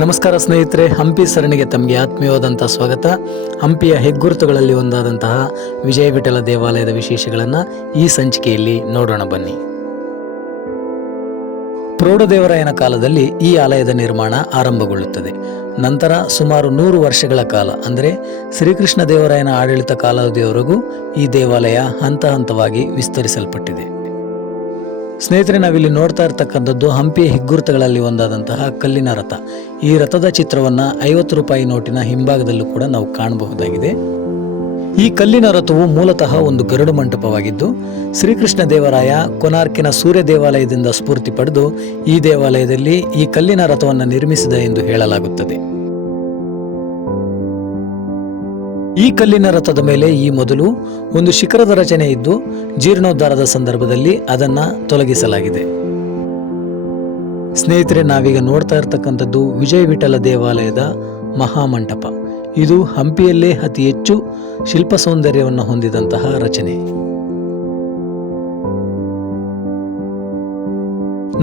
ನಮಸ್ಕಾರ ಸ್ನೇಹಿತರೆ, ಹಂಪಿ ಸರಣಿಗೆ ತಮಗೆ ಆತ್ಮೀಯವಾದಂಥ ಸ್ವಾಗತ. ಹಂಪಿಯ ಹೆಗ್ಗುರುತುಗಳಲ್ಲಿ ಒಂದಾದಂತಹ ವಿಜಯ ವಿಠಲ ದೇವಾಲಯದ ವಿಶೇಷಗಳನ್ನು ಈ ಸಂಚಿಕೆಯಲ್ಲಿ ನೋಡೋಣ ಬನ್ನಿ. ಪ್ರೌಢದೇವರಾಯನ ಕಾಲದಲ್ಲಿ ಈ ಆಲಯದ ನಿರ್ಮಾಣ ಆರಂಭಗೊಳ್ಳುತ್ತದೆ. ನಂತರ ಸುಮಾರು 100 ವರ್ಷಗಳ ಕಾಲ ಅಂದರೆ ಶ್ರೀಕೃಷ್ಣ ದೇವರಾಯನ ಆಡಳಿತ ಕಾಲಾವಧಿಯವರೆಗೂ ಈ ದೇವಾಲಯ ಹಂತ ಹಂತವಾಗಿ ವಿಸ್ತರಿಸಲ್ಪಟ್ಟಿದೆ. ಸ್ನೇಹಿತರೆ, ನಾವಿಲ್ಲಿ ನೋಡ್ತಾ ಇರ್ತಕ್ಕಂಥದ್ದು ಹಂಪಿಯ ಹೆಗ್ಗುರುತುಗಳಲ್ಲಿ ಒಂದಾದಂತಹ ಕಲ್ಲಿನ ರಥ. ಈ ರಥದ ಚಿತ್ರವನ್ನು 50 ರೂಪಾಯಿ ನೋಟಿನ ಹಿಂಭಾಗದಲ್ಲೂ ಕೂಡ ನಾವು ಕಾಣಬಹುದಾಗಿದೆ. ಈ ಕಲ್ಲಿನ ರಥವು ಮೂಲತಃ ಒಂದು ಗರುಡು ಮಂಟಪವಾಗಿದ್ದು, ಶ್ರೀಕೃಷ್ಣ ದೇವರಾಯ ಕೊನಾರ್ಕಿನ ಸೂರ್ಯ ದೇವಾಲಯದಿಂದ ಸ್ಫೂರ್ತಿ ಪಡೆದು ಈ ದೇವಾಲಯದಲ್ಲಿ ಈ ಕಲ್ಲಿನ ರಥವನ್ನು ನಿರ್ಮಿಸಿದ ಎಂದು ಹೇಳಲಾಗುತ್ತದೆ. ಈ ಕಲ್ಲಿನ ರಥದ ಮೇಲೆ ಈ ಮೊದಲು ಒಂದು ಶಿಖರದ ರಚನೆ ಇದ್ದು, ಜೀರ್ಣೋದ್ಧಾರದ ಸಂದರ್ಭದಲ್ಲಿ ಅದನ್ನು ತೊಲಗಿಸಲಾಗಿದೆ. ಸ್ನೇಹಿತರೆ, ನಾವೀಗ ನೋಡ್ತಾ ಇರ್ತಕ್ಕಂಥದ್ದು ವಿಜಯ ವಿಠಲ ದೇವಾಲಯದ ಮಹಾಮಂಟಪ. ಇದು ಹಂಪಿಯಲ್ಲೇ ಅತಿ ಹೆಚ್ಚು ಶಿಲ್ಪ ಸೌಂದರ್ಯವನ್ನು ಹೊಂದಿದಂತಹ ರಚನೆ.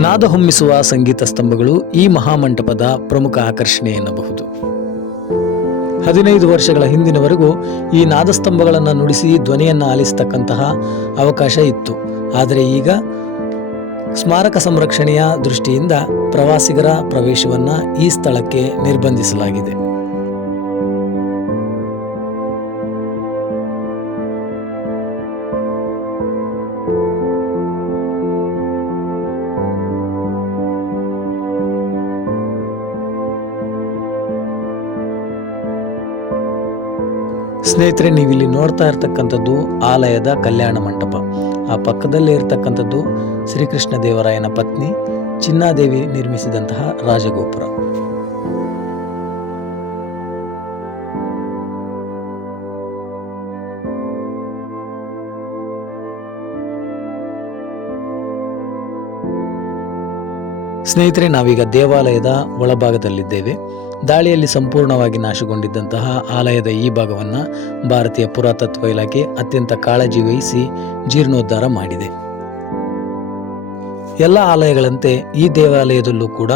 ನಾದ ಹೊಮ್ಮಿಸುವ ಸಂಗೀತ ಸ್ತಂಭಗಳು ಈ ಮಹಾಮಂಟಪದ ಪ್ರಮುಖ ಆಕರ್ಷಣೆ ಎನ್ನಬಹುದು. 15 ವರ್ಷಗಳ ಹಿಂದಿನವರೆಗೂ ಈ ನಾದಸ್ತಂಭಗಳನ್ನು ನುಡಿಸಿ ಧ್ವನಿಯನ್ನು ಆಲಿಸತಕ್ಕಂತಹ ಅವಕಾಶ ಇತ್ತು. ಆದರೆ ಈಗ ಸ್ಮಾರಕ ಸಂರಕ್ಷಣೆಯ ದೃಷ್ಟಿಯಿಂದ ಪ್ರವಾಸಿಗರ ಪ್ರವೇಶವನ್ನು ಈ ಸ್ಥಳಕ್ಕೆ ನಿರ್ಬಂಧಿಸಲಾಗಿದೆ. ಸ್ನೇಹಿತರೆ, ನೀವಿಲ್ಲಿ ನೋಡ್ತಾ ಇರ್ತಕ್ಕಂಥದ್ದು ಆಲಯದ ಕಲ್ಯಾಣ ಮಂಟಪ. ಆ ಪಕ್ಕದಲ್ಲೇ ಇರತಕ್ಕಂಥದ್ದು ಶ್ರೀಕೃಷ್ಣ ದೇವರಾಯನ ಪತ್ನಿ ಚಿನ್ನಾದೇವಿ ನಿರ್ಮಿಸಿದಂತಹ ರಾಜಗೋಪುರ. ಸ್ನೇಹಿತರೆ, ನಾವೀಗ ದೇವಾಲಯದ ಒಳಭಾಗದಲ್ಲಿದ್ದೇವೆ. ದಾಳಿಯಲ್ಲಿ ಸಂಪೂರ್ಣವಾಗಿ ನಾಶಗೊಂಡಿದ್ದಂತಹ ಆಲಯದ ಈ ಭಾಗವನ್ನು ಭಾರತೀಯ ಪುರಾತತ್ವ ಇಲಾಖೆ ಅತ್ಯಂತ ಕಾಳಜಿ ವಹಿಸಿ ಜೀರ್ಣೋದ್ಧಾರ ಮಾಡಿದೆ. ಎಲ್ಲ ಆಲಯಗಳಂತೆ ಈ ದೇವಾಲಯದಲ್ಲೂ ಕೂಡ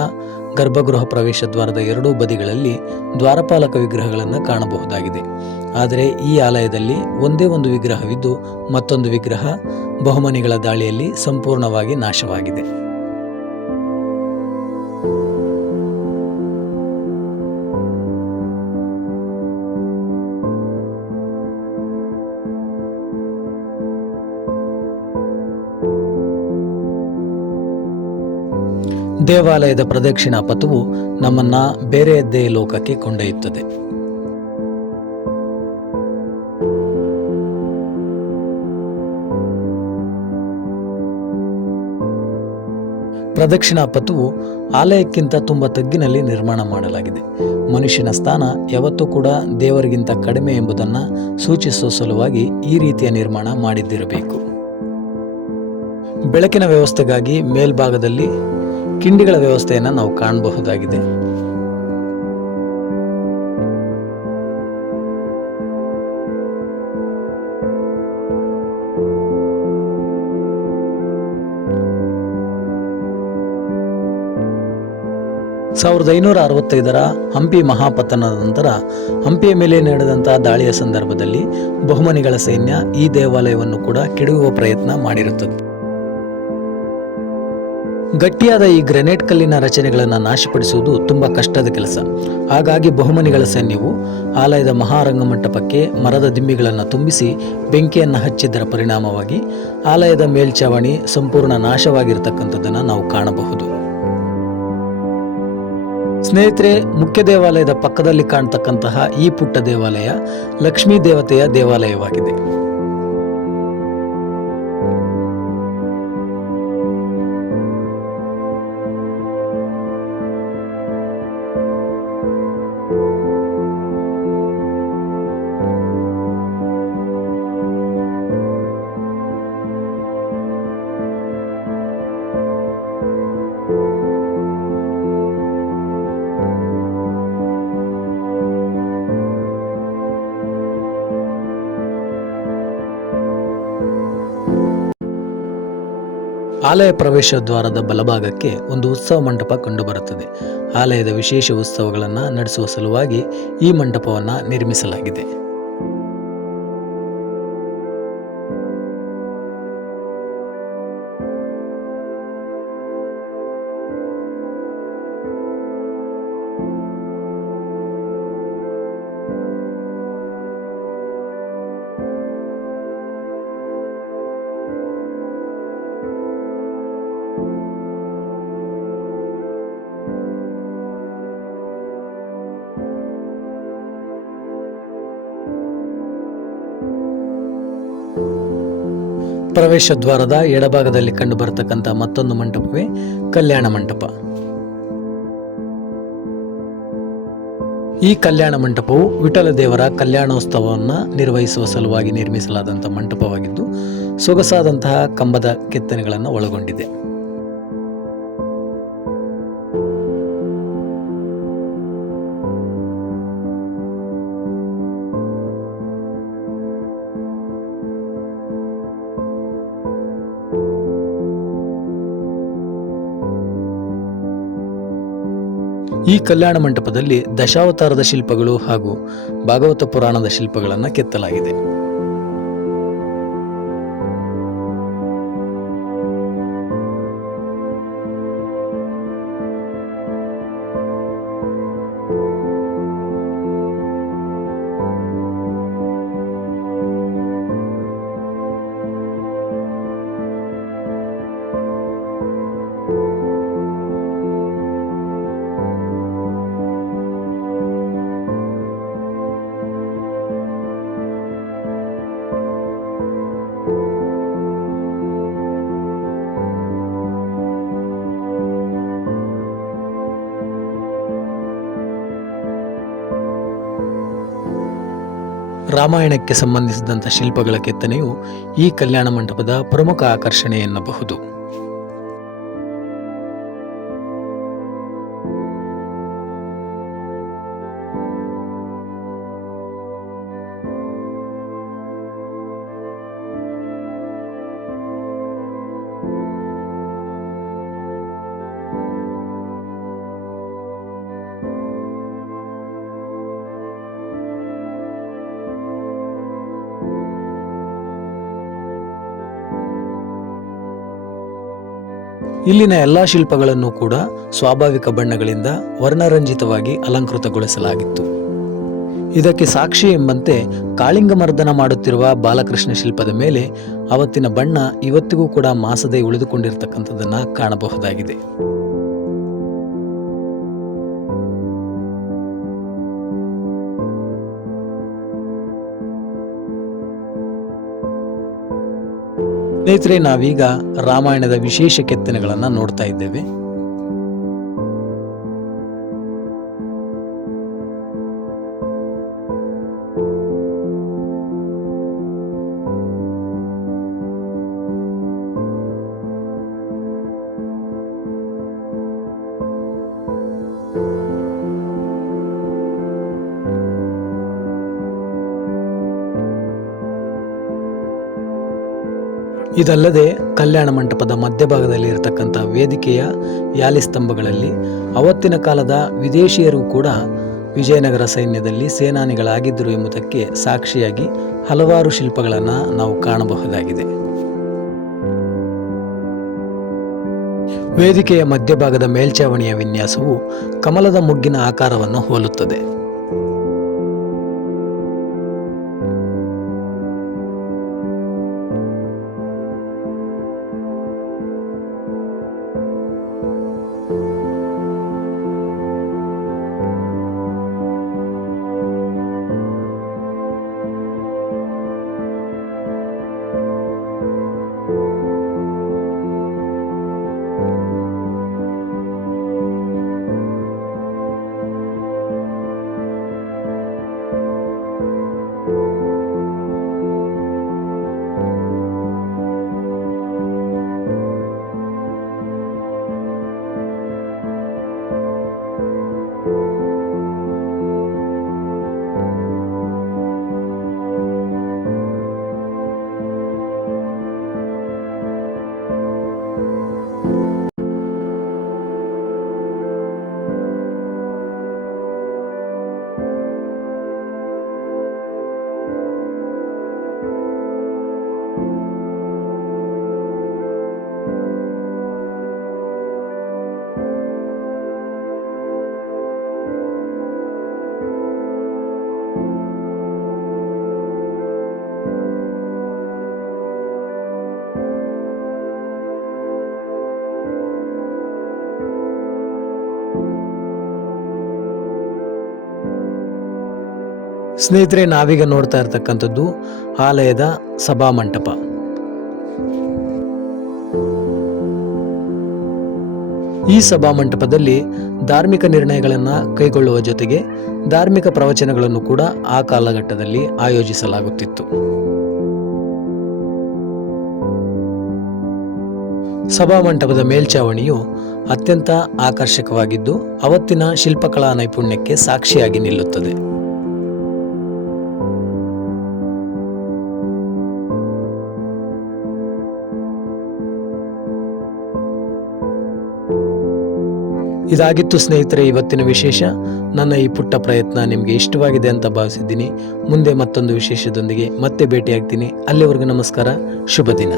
ಗರ್ಭಗೃಹ ಪ್ರವೇಶ ದ್ವಾರದ ಎರಡೂ ಬದಿಗಳಲ್ಲಿ ದ್ವಾರಪಾಲಕ ವಿಗ್ರಹಗಳನ್ನು ಕಾಣಬಹುದಾಗಿದೆ. ಆದರೆ ಈ ಆಲಯದಲ್ಲಿ ಒಂದೇ ಒಂದು ವಿಗ್ರಹವಿದ್ದು, ಮತ್ತೊಂದು ವಿಗ್ರಹ ಬಹುಮನಿಗಳ ದಾಳಿಯಲ್ಲಿ ಸಂಪೂರ್ಣವಾಗಿ ನಾಶವಾಗಿದೆ. ದೇವಾಲಯದ ಪ್ರದಕ್ಷಿಣಾ ಪಥವು ನಮ್ಮನ್ನ ಬೇರೆಯದ್ದೇ ಲೋಕಕ್ಕೆ ಕೊಂಡೊಯ್ಯುತ್ತದೆ. ಪ್ರದಕ್ಷಿಣಾ ಪಥವು ಆಲಯಕ್ಕಿಂತ ತುಂಬ ತಗ್ಗಿನಲ್ಲಿ ನಿರ್ಮಾಣ ಮಾಡಲಾಗಿದೆ. ಮನುಷ್ಯನ ಸ್ಥಾನ ಯಾವತ್ತೂ ಕೂಡ ದೇವರಿಗಿಂತ ಕಡಿಮೆ ಎಂಬುದನ್ನು ಸೂಚಿಸುವ ಸಲುವಾಗಿ ಈ ರೀತಿಯ ನಿರ್ಮಾಣ ಮಾಡಿದ್ದಿರಬೇಕು. ಬೆಳಕಿನ ವ್ಯವಸ್ಥೆಗಾಗಿ ಮೇಲ್ಭಾಗದಲ್ಲಿ ಕಿಂಡಿಗಳ ವ್ಯವಸ್ಥೆಯನ್ನು ನಾವು ಕಾಣಬಹುದಾಗಿದೆ. ಸಾವಿರದ 565ರ ಹಂಪಿ ಮಹಾಪತನದ ನಂತರ ಹಂಪಿಯ ಮೇಲೆ ನಡೆದಂತಹ ದಾಳಿಯ ಸಂದರ್ಭದಲ್ಲಿ ಬಹುಮನಿಗಳ ಸೈನ್ಯ ಈ ದೇವಾಲಯವನ್ನು ಕೂಡ ಕೆಡವುವ ಪ್ರಯತ್ನ ಮಾಡಿರುತ್ತದೆ. ಗಟ್ಟಿಯಾದ ಈ ಗ್ರೆನೇಡ್ ಕಲ್ಲಿನ ರಚನೆಗಳನ್ನು ನಾಶಪಡಿಸುವುದು ತುಂಬಾ ಕಷ್ಟದ ಕೆಲಸ. ಹಾಗಾಗಿ ಬಹುಮನಿಗಳ ಸೈನ್ಯವು ಆಲಯದ ಮಹಾರಂಗಮಂಟಪಕ್ಕೆ ಮರದ ದಿಮ್ಮಿಗಳನ್ನು ತುಂಬಿಸಿ ಬೆಂಕಿಯನ್ನು ಹಚ್ಚಿದ್ದರ ಪರಿಣಾಮವಾಗಿ ಆಲಯದ ಮೇಲ್ಛಾವಣಿ ಸಂಪೂರ್ಣ ನಾಶವಾಗಿರತಕ್ಕಂಥದ್ದನ್ನು ನಾವು ಕಾಣಬಹುದು. ಸ್ನೇಹಿತರೆ, ಮುಖ್ಯ ದೇವಾಲಯದ ಪಕ್ಕದಲ್ಲಿ ಕಾಣತಕ್ಕಂತಹ ಈ ಪುಟ್ಟ ದೇವಾಲಯ ಲಕ್ಷ್ಮೀ ದೇವತೆಯ ದೇವಾಲಯವಾಗಿದೆ. ಆಲಯ ಪ್ರವೇಶ ದ್ವಾರದ ಬಲಭಾಗಕ್ಕೆ ಒಂದು ಉತ್ಸವ ಮಂಟಪ ಕಂಡುಬರುತ್ತದೆ. ಆಲಯದ ವಿಶೇಷ ಉತ್ಸವಗಳನ್ನು ನಡೆಸುವ ಸಲುವಾಗಿ ಈ ಮಂಟಪವನ್ನು ನಿರ್ಮಿಸಲಾಗಿದೆ. ಪ್ರವೇಶ ದ್ವಾರದ ಎಡಭಾಗದಲ್ಲಿ ಕಂಡುಬರತಕ್ಕಂಥ ಮತ್ತೊಂದು ಮಂಟಪವೇ ಕಲ್ಯಾಣ ಮಂಟಪ. ಈ ಕಲ್ಯಾಣ ಮಂಟಪವು ವಿಠಲ ದೇವರ ಕಲ್ಯಾಣೋತ್ಸವವನ್ನು ನಿರ್ವಹಿಸುವ ಸಲುವಾಗಿ ನಿರ್ಮಿಸಲಾದಂತಹ ಮಂಟಪವಾಗಿದ್ದು, ಸೊಗಸಾದಂತಹ ಕಂಬದ ಕೆತ್ತನೆಗಳನ್ನು ಒಳಗೊಂಡಿದೆ. ಈ ಕಲ್ಯಾಣ ಮಂಟಪದಲ್ಲಿ ದಶಾವತಾರದ ಶಿಲ್ಪಗಳು ಹಾಗೂ ಭಾಗವತ ಪುರಾಣದ ಶಿಲ್ಪಗಳನ್ನು ಕೆತ್ತಲಾಗಿದೆ. ರಾಮಾಯಣಕ್ಕೆ ಸಂಬಂಧಿಸಿದಂಥ ಶಿಲ್ಪಗಳ ಕೆತ್ತನೆಯು ಈ ಕಲ್ಯಾಣ ಮಂಟಪದ ಪ್ರಮುಖ ಆಕರ್ಷಣೆ ಎನ್ನಬಹುದು. ಇಲ್ಲಿನ ಎಲ್ಲಾ ಶಿಲ್ಪಗಳನ್ನು ಕೂಡ ಸ್ವಾಭಾವಿಕ ಬಣ್ಣಗಳಿಂದ ವರ್ಣರಂಜಿತವಾಗಿ ಅಲಂಕೃತಗೊಳಿಸಲಾಗಿತ್ತು. ಇದಕ್ಕೆ ಸಾಕ್ಷಿ ಎಂಬಂತೆ ಕಾಳಿಂಗ ಮರ್ದನ ಮಾಡುತ್ತಿರುವ ಬಾಲಕೃಷ್ಣ ಶಿಲ್ಪದ ಮೇಲೆ ಅವತ್ತಿನ ಬಣ್ಣ ಇವತ್ತಿಗೂ ಕೂಡ ಮಾಸದೆ ಉಳಿದುಕೊಂಡಿರತಕ್ಕಂಥದ್ದನ್ನು ಕಾಣಬಹುದಾಗಿದೆ. ಸ್ನೇಹಿತರೆ, ನಾವೀಗ ರಾಮಾಯಣದ ವಿಶೇಷ ಕೆತ್ತನೆಗಳನ್ನು ನೋಡ್ತಾ ಇದ್ದೇವೆ. ಇದಲ್ಲದೆ ಕಲ್ಯಾಣ ಮಂಟಪದ ಮಧ್ಯಭಾಗದಲ್ಲಿ ಇರತಕ್ಕಂಥ ವೇದಿಕೆಯ ಯಾಲಿ ಸ್ತಂಭಗಳಲ್ಲಿ ಅವತ್ತಿನ ಕಾಲದ ವಿದೇಶಿಯರು ಕೂಡ ವಿಜಯನಗರ ಸೈನ್ಯದಲ್ಲಿ ಸೇನಾನಿಗಳಾಗಿದ್ದರು ಎಂಬುದಕ್ಕೆ ಸಾಕ್ಷಿಯಾಗಿ ಹಲವಾರು ಶಿಲ್ಪಗಳನ್ನು ನಾವು ಕಾಣಬಹುದಾಗಿದೆ. ವೇದಿಕೆಯ ಮಧ್ಯಭಾಗದ ಮೇಲ್ಛಾವಣಿಯ ವಿನ್ಯಾಸವು ಕಮಲದ ಮೊಗ್ಗಿನ ಆಕಾರವನ್ನು ಹೋಲುತ್ತದೆ. ಸ್ನೇಹಿತರೆ, ನಾವೀಗ ನೋಡ್ತಾ ಇರತಕ್ಕಂಥದ್ದು ಆಲಯದ ಸಭಾಮಂಟಪ. ಈ ಸಭಾಮಂಟಪದಲ್ಲಿ ಧಾರ್ಮಿಕ ನಿರ್ಣಯಗಳನ್ನು ಕೈಗೊಳ್ಳುವ ಜೊತೆಗೆ ಧಾರ್ಮಿಕ ಪ್ರವಚನಗಳನ್ನು ಕೂಡ ಆ ಕಾಲಘಟ್ಟದಲ್ಲಿ ಆಯೋಜಿಸಲಾಗುತ್ತಿತ್ತು. ಸಭಾಮಂಟಪದ ಮೇಲ್ಛಾವಣಿಯು ಅತ್ಯಂತ ಆಕರ್ಷಕವಾಗಿದ್ದು ಅವತ್ತಿನ ಶಿಲ್ಪಕಲಾ ನೈಪುಣ್ಯಕ್ಕೆ ಸಾಕ್ಷಿಯಾಗಿ ನಿಲ್ಲುತ್ತದೆ. ಇದಾಗಿತ್ತು ಸ್ನೇಹಿತರೆ ಇವತ್ತಿನ ವಿಶೇಷ. ನನ್ನ ಈ ಪುಟ್ಟ ಪ್ರಯತ್ನ ನಿಮಗೆ ಇಷ್ಟವಾಗಿದೆ ಅಂತ ಭಾವಿಸಿದ್ದೀನಿ. ಮುಂದೆ ಮತ್ತೊಂದು ವಿಶೇಷದೊಂದಿಗೆ ಮತ್ತೆ ಭೇಟಿಯಾಗ್ತೀನಿ. ಅಲ್ಲಿವರೆಗೂ ನಮಸ್ಕಾರ, ಶುಭ ದಿನ.